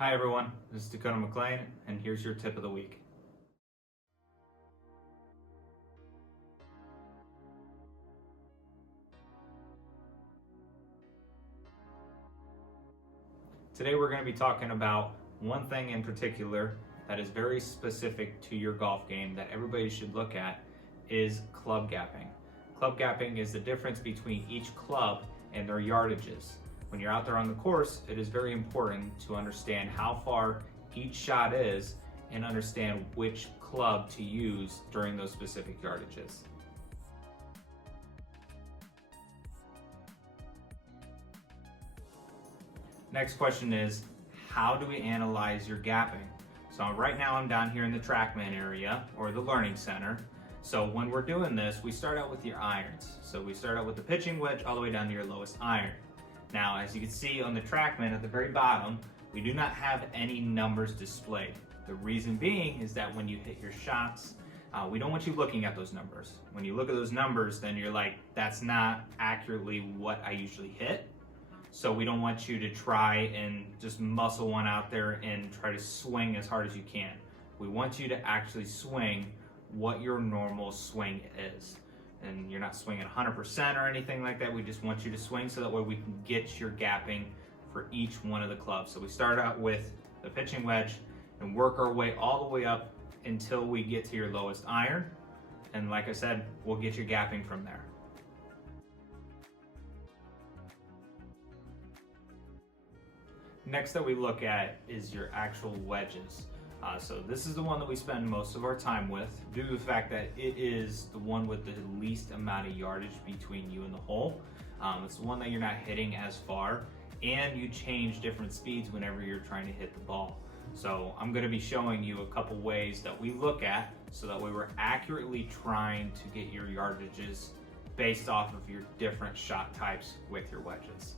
Hi everyone, this is Dakota McLean, and here's your tip of the week. Today we're going to be talking about one thing in particular that is very specific to your golf game that everybody should look at is club gapping. Club gapping is the difference between each club and their yardages. When you're out there on the course, it is very important to understand how far each shot is and understand which club to use during those specific yardages. Next question is, how do we analyze your gapping? So right now I'm down here in the TrackMan area or the Learning Center. So when we're doing this, we start out with your irons. So we start out with the pitching wedge all the way down to your lowest iron. Now, as you can see on the TrackMan at the very bottom, we do not have any numbers displayed. The reason being is that when you hit your shots, we don't want you looking at those numbers. When you look at those numbers, then you're like, that's not accurately what I usually hit. So we don't want you to try and just muscle one out there and try to swing as hard as you can. We want you to actually swing what your normal swing is. And you're not swinging 100% or anything like that. We just want you to swing so that way we can get your gapping for each one of the clubs. So we start out with the pitching wedge and work our way all the way up until we get to your lowest iron. And like I said, we'll get your gapping from there. Next that we look at is your actual wedges. So this is the one that we spend most of our time with due to the fact that it is the one with the least amount of yardage between you and the hole. It's the one that you're not hitting as far, and you change different speeds whenever you're trying to hit the ball. So I'm going to be showing you a couple ways that we look at so that way we're accurately trying to get your yardages based off of your different shot types with your wedges.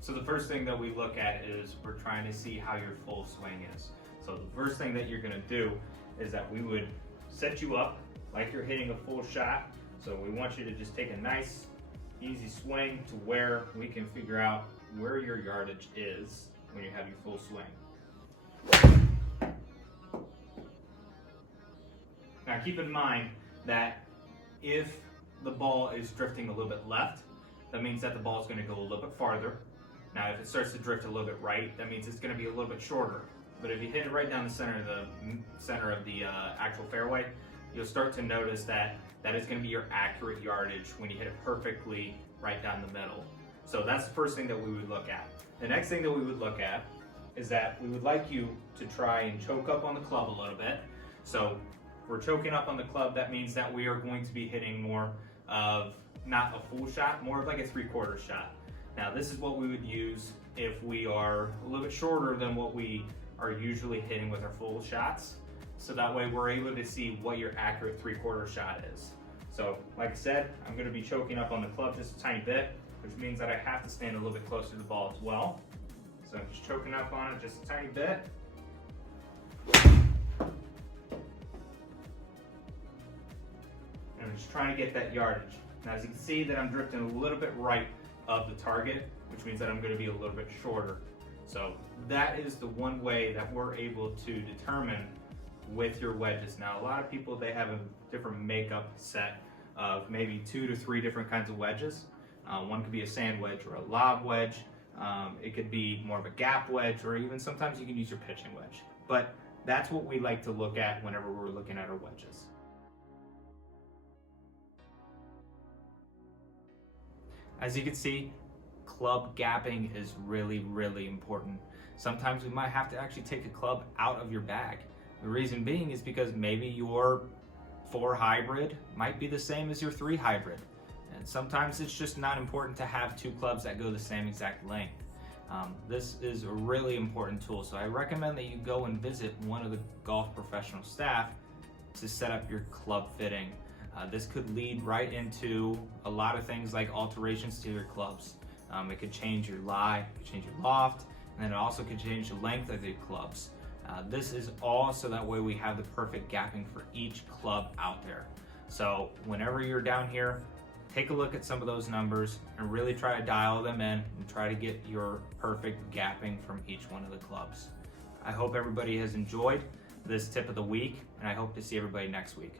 So the first thing that we look at is we're trying to see how your full swing is. So the first thing that you're gonna do is that we would set you up like you're hitting a full shot. So we want you to just take a nice, easy swing to where we can figure out where your yardage is when you have your full swing. Now keep in mind that if the ball is drifting a little bit left, that means that the ball is gonna go a little bit farther. Now, if it starts to drift a little bit right, that means it's going to be a little bit shorter. But if you hit it right down the center of the actual fairway, you'll start to notice that that is going to be your accurate yardage when you hit it perfectly right down the middle. So that's the first thing that we would look at. The next thing that we would look at is that we would like you to try and choke up on the club a little bit. So if we're choking up on the club, that means that we are going to be hitting more of not a full shot, more of like a 3/4 shot. Now this is what we would use if we are a little bit shorter than what we are usually hitting with our full shots. So that way we're able to see what your accurate 3/4 shot is. So like I said, I'm going to be choking up on the club just a tiny bit, which means that I have to stand a little bit closer to the ball as well. So I'm just choking up on it just a tiny bit. And I'm just trying to get that yardage. Now as you can see that I'm drifting a little bit right of the target, which means that I'm going to be a little bit shorter. So that is the one way that we're able to determine with your wedges. Now a lot of people, they have a different makeup set of maybe 2 to 3 different kinds of wedges. One could be a sand wedge or a lob wedge. It could be more of a gap wedge, or even sometimes you can use your pitching wedge. But that's what we like to look at whenever we're looking at our wedges. As you can see, club gapping is really, really important. Sometimes we might have to actually take a club out of your bag. The reason being is because maybe your 4 hybrid might be the same as your 3 hybrid. And sometimes it's just not important to have 2 clubs that go the same exact length. This is a really important tool, so I recommend that you go and visit one of the golf professional staff to set up your club fitting. This could lead right into a lot of things like alterations to your clubs. It could change your lie, it could change your loft, and then it also could change the length of your clubs. This is all so that way we have the perfect gapping for each club out there. So whenever you're down here, take a look at some of those numbers and really try to dial them in and try to get your perfect gapping from each one of the clubs. I hope everybody has enjoyed this tip of the week, and I hope to see everybody next week.